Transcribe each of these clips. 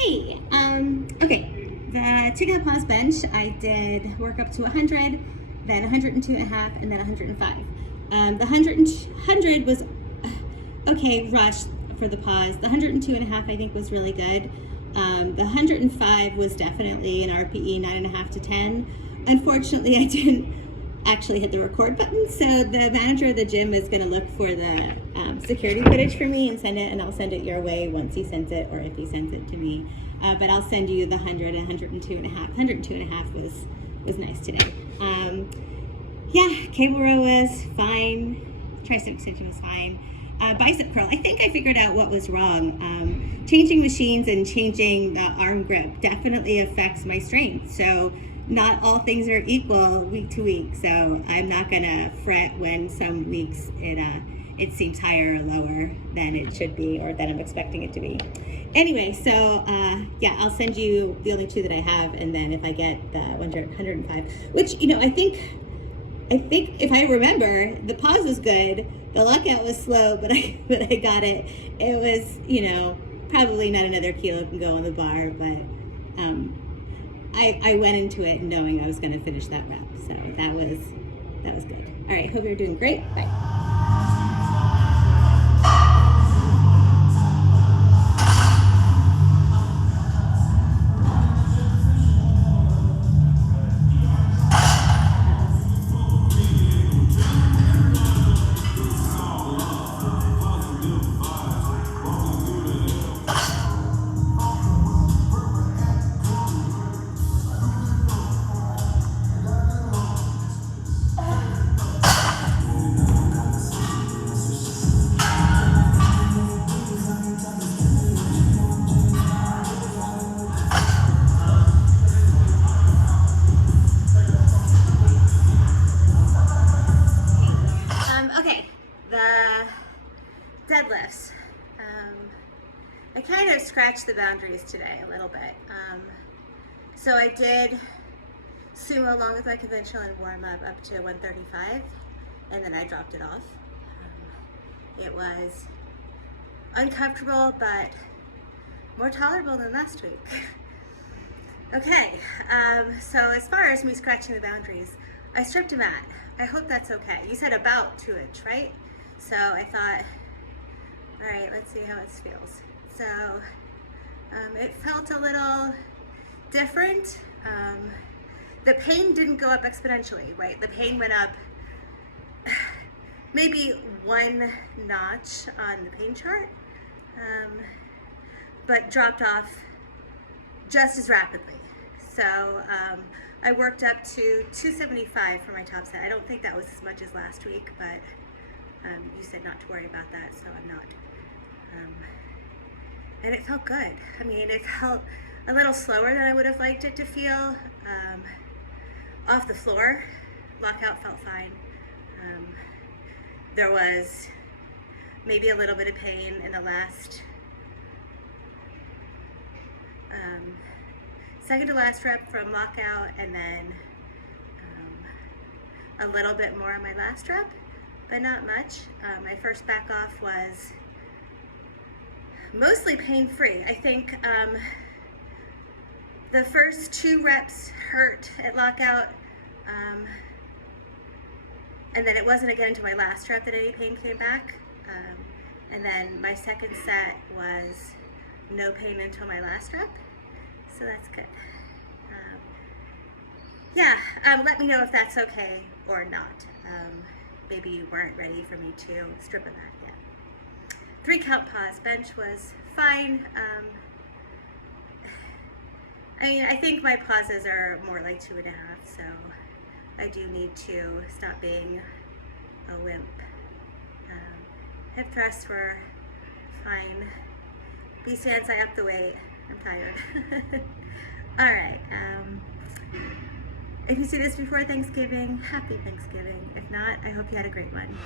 Hey, okay, the chicken pause bench, I did work up to 100, then 102 and a half, and then 105. The 100 was okay, rushed for the pause. The 102 and a half I think was really good. The 105 was definitely an RPE 9.5 to 10. Unfortunately, I didn't actually hit the record button, so the manager of the gym is going to look for the security footage for me and send it, and I'll send it your way once he sends it, or if he sends it to me. But I'll send you the 100 and 102 and a half. 102 and a half was nice today. Yeah, cable row was fine. Tricep extension was fine. Bicep curl, I think I figured out what was wrong. Changing machines and changing the arm grip definitely affects my strength. So not all things are equal week to week. So I'm not gonna fret when some weeks it seems higher or lower than it should be or than I'm expecting it to be. Anyway, so yeah, I'll send you the only two that I have, and then if I get the 105, which, you know, I think if I remember, the pause was good, the lockout was slow, but I got it. It was, you know, probably not another kilo can go on the bar, but I went into it knowing I was going to finish that rep, so that was good. All right, hope you're doing great. Bye. Okay, the deadlifts. I kind of scratched the boundaries today a little bit. So I did sumo along with my conventional and warm up to 135, and then I dropped it off. It was uncomfortable, but more tolerable than last week. Okay, so as far as me scratching the boundaries, I stripped a mat. I hope that's okay. You said about 2 inch, right? So I thought, all right, let's see how it feels. So it felt a little different. The pain didn't go up exponentially, right? The pain went up maybe 1 notch on the pain chart, but dropped off just as rapidly. So I worked up to 275 for my top set. I don't think that was as much as last week, but you said not to worry about that, so I'm not. And it felt good. I mean, it felt a little slower than I would have liked it to feel. Off the floor, lockout felt fine. There was maybe a little bit of pain in the last second to last rep from lockout, and then a little bit more on my last rep, but not much. My first back off was mostly pain-free. I think the first 2 reps hurt at lockout, and then it wasn't again until my last rep that any pain came back. And then my second set was no pain until my last rep. So that's good. Yeah, let me know if that's okay or not. Maybe you weren't ready for me to strip a mat yet. 3 count pause bench was fine. I mean, I think my pauses are more like 2.5, so I do need to stop being a wimp. Hip thrusts were fine. B stands, I upped the weight. I'm tired. All right. If you see this before Thanksgiving, happy Thanksgiving. If not, I hope you had a great one.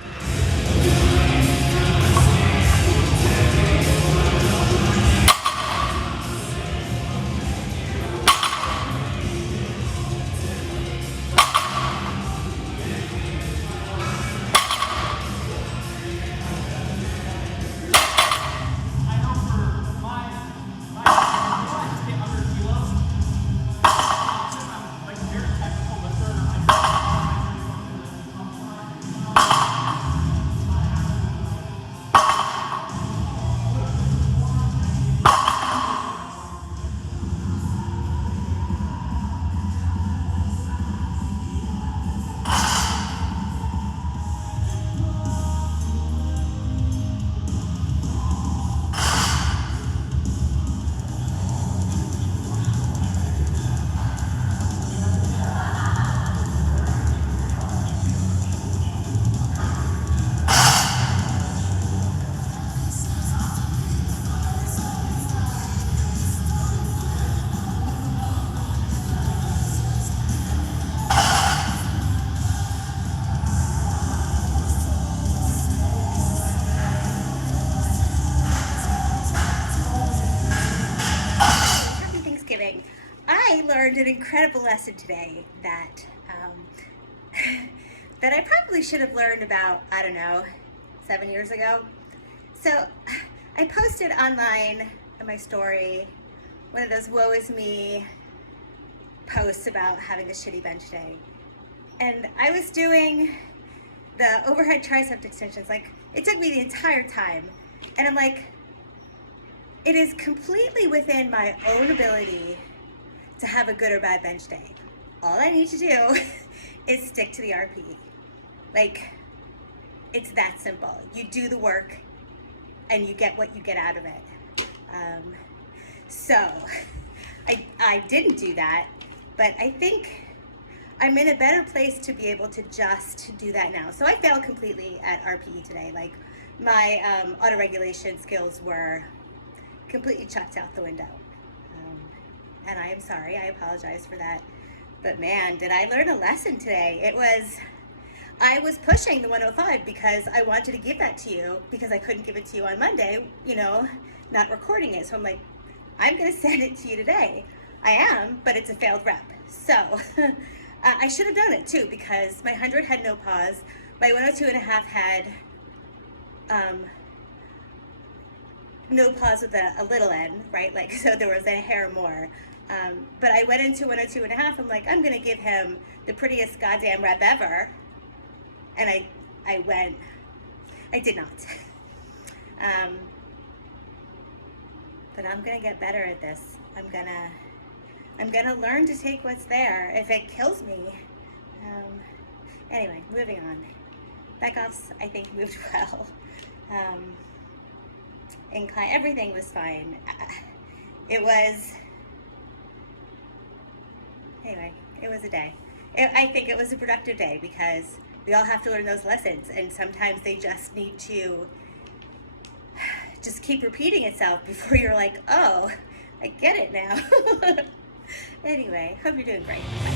I learned an incredible lesson today that that I probably should have learned about, I don't know, 7 years ago. So I posted online in my story one of those woe is me posts about having a shitty bench day. And I was doing the overhead tricep extensions. Like, it took me the entire time. And I'm like, it is completely within my own ability to have a good or bad bench day. All I need to do is stick to the RPE. Like, it's that simple. You do the work and you get what you get out of it. So I didn't do that, but I think I'm in a better place to be able to just do that now. So I failed completely at RPE today. Like, my autoregulation skills were completely chucked out the window. And I am sorry, I apologize for that. But man, did I learn a lesson today. I was pushing the 105 because I wanted to give that to you because I couldn't give it to you on Monday, not recording it. So I'm like, I'm gonna send it to you today. I am, but it's a failed rep. So I should have done it too because my 100 had no pause. My 102.5 had no pause with a little n, right? Like, so there was a hair more. But I went into 102.5. I'm like, I'm gonna give him the prettiest goddamn rep ever. And I did not. But I'm gonna get better at this. I'm gonna learn to take what's there if it kills me. Anyway, moving on. Backoffs, I think, moved well. Incline, everything was fine. Anyway, it was a day. I think it was a productive day because we all have to learn those lessons, and sometimes they just need to just keep repeating itself before you're like, oh, I get it now. Anyway, hope you're doing great. Bye.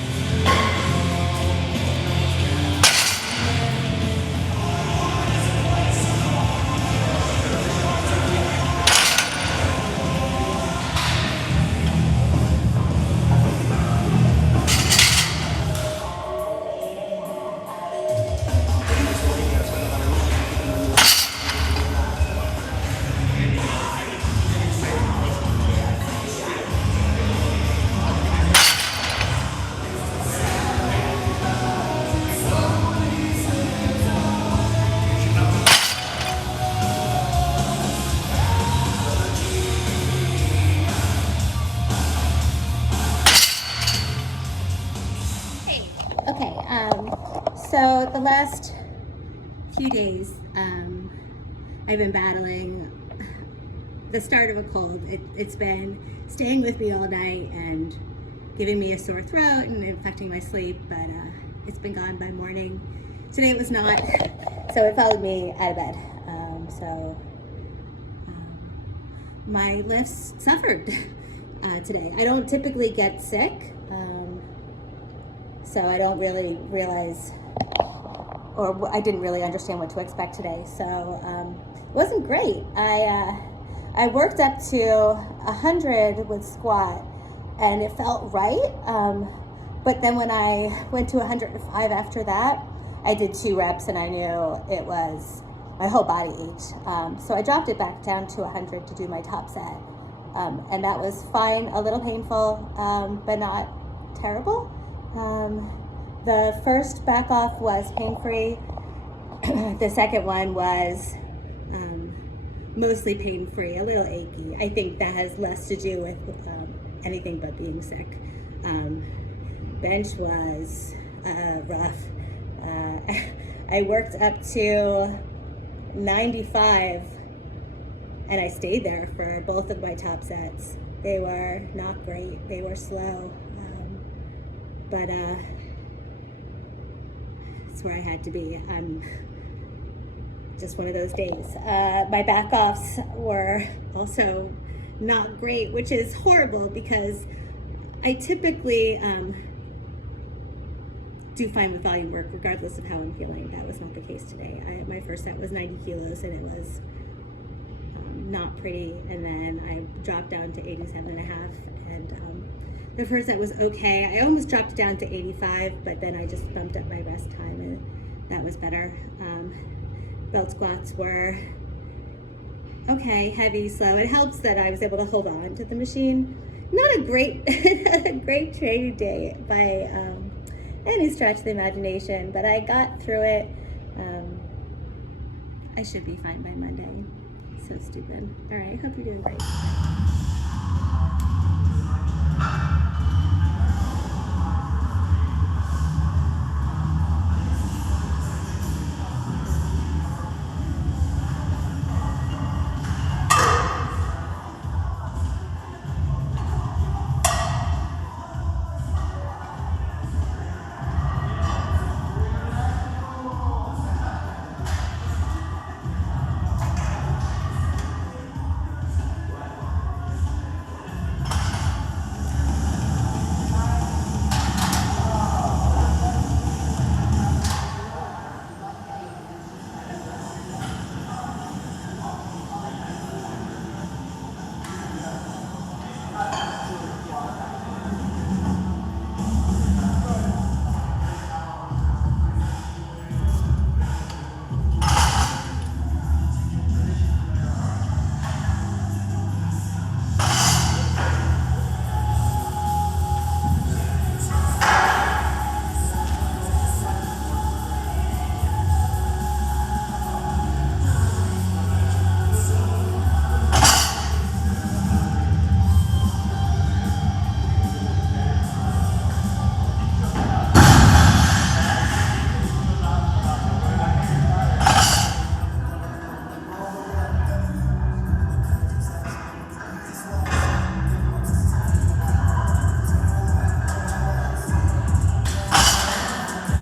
Okay, so the last few days, I've been battling the start of a cold. It's been staying with me all night and giving me a sore throat and affecting my sleep, but it's been gone by morning. Today it was not, so it followed me out of bed. My lifts suffered today. I don't typically get sick. So I don't really realize, or I didn't really understand what to expect today. So it wasn't great. I worked up to 100 with squat and it felt right. But then when I went to 105 after that, I did 2 reps and I knew it was, my whole body ached. So I dropped it back down to 100 to do my top set. And that was fine, a little painful, but not terrible. The first back off was pain-free. The second one was mostly pain-free, a little achy. I think that has less to do with anything but being sick. Bench was rough. I worked up to 95 and I stayed there for both of my top sets. They were not great, they were slow. But it's where I had to be. Just one of those days. My back offs were also not great, which is horrible because I typically do fine with volume work regardless of how I'm feeling. That was not the case today. My first set was 90 kilos and it was not pretty, and then I dropped down to 87 and a half, and the first set was okay. I almost dropped down to 85, but then I just bumped up my rest time, and that was better. Belt squats were okay, heavy, slow. It helps that I was able to hold on to the machine. Not a great, a great training day by any stretch of the imagination, but I got through it. I should be fine by Monday. So stupid. All right, hope you're doing great.